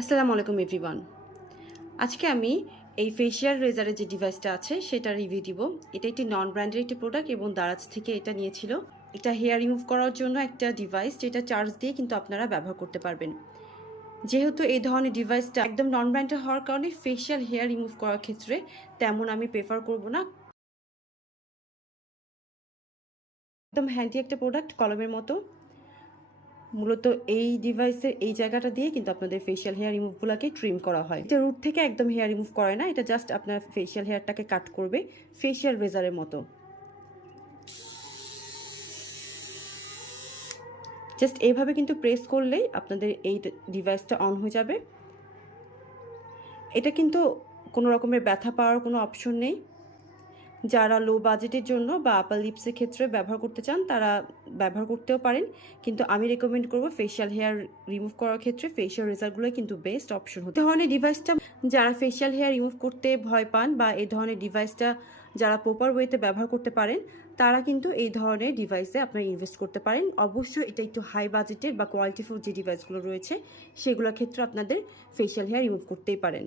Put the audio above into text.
আসসালামু আলাইকুম এভরিওয়ান। আজকে আমি এই ফেশিয়াল রেজারের যে ডিভাইসটা আছে সেটা রিভিউ দিব। এটা একটি নন ব্র্যান্ডের একটি প্রোডাক্ট এবং দারাজ থেকে এটা নিয়েছিল। এটা হেয়ার রিমুভ করার জন্য একটা ডিভাইস যেটা চার্জ দিয়ে কিন্তু আপনারা ব্যবহার করতে পারবেন। যেহেতু এই ধরনের ডিভাইসটা একদম নন ব্র্যান্ডের হওয়ার কারণে ফেশিয়াল হেয়ার রিমুভ করার ক্ষেত্রে তেমন আমি প্রেফার করব না। একদম হ্যান্ডি একটা প্রোডাক্ট, কলমের মতো। মূলত এই ডিভাইসের এই জায়গাটা দিয়ে কিন্তু আপনাদের ফেশিয়াল হেয়ার রিমুভগুলোকে ট্রিম করা হয়। এটা রুট থেকে একদম হেয়ার রিমুভ করে না, এটা জাস্ট আপনার ফেশিয়াল হেয়ারটাকে কাট করবে ফেশিয়াল রেজারের মতো। জাস্ট এইভাবে কিন্তু প্রেস করলেই আপনাদের এই ডিভাইসটা অন হয়ে যাবে। এটা কিন্তু কোনো রকমের ব্যথা পাওয়ার কোনো অপশন নেই। যারা লো বাজেটের জন্য বা আপার লিপসের ক্ষেত্রে ব্যবহার করতে চান তারা ব্যবহার করতেও পারেন, কিন্তু আমি রেকমেন্ড করব ফেশিয়াল হেয়ার রিমুভ করার ক্ষেত্রে ফেশিয়াল রেজারগুলোই কিন্তু বেস্ট অপশন হতে। এই ধরনের ডিভাইসটা যারা ফেশিয়াল হেয়ার রিমুভ করতে ভয় পান বা এই ধরনের ডিভাইসটা যারা প্রপার ওয়েতে ব্যবহার করতে পারেন তারা কিন্তু এই ধরনের ডিভাইসে আপনারা ইনভেস্ট করতে পারেন। অবশ্যই এটা একটু হাই বাজেটের বা কোয়ালিটিফুল যে ডিভাইসগুলো রয়েছে সেগুলোর ক্ষেত্রে আপনাদের ফেশিয়াল হেয়ার রিমুভ করতেই পারেন।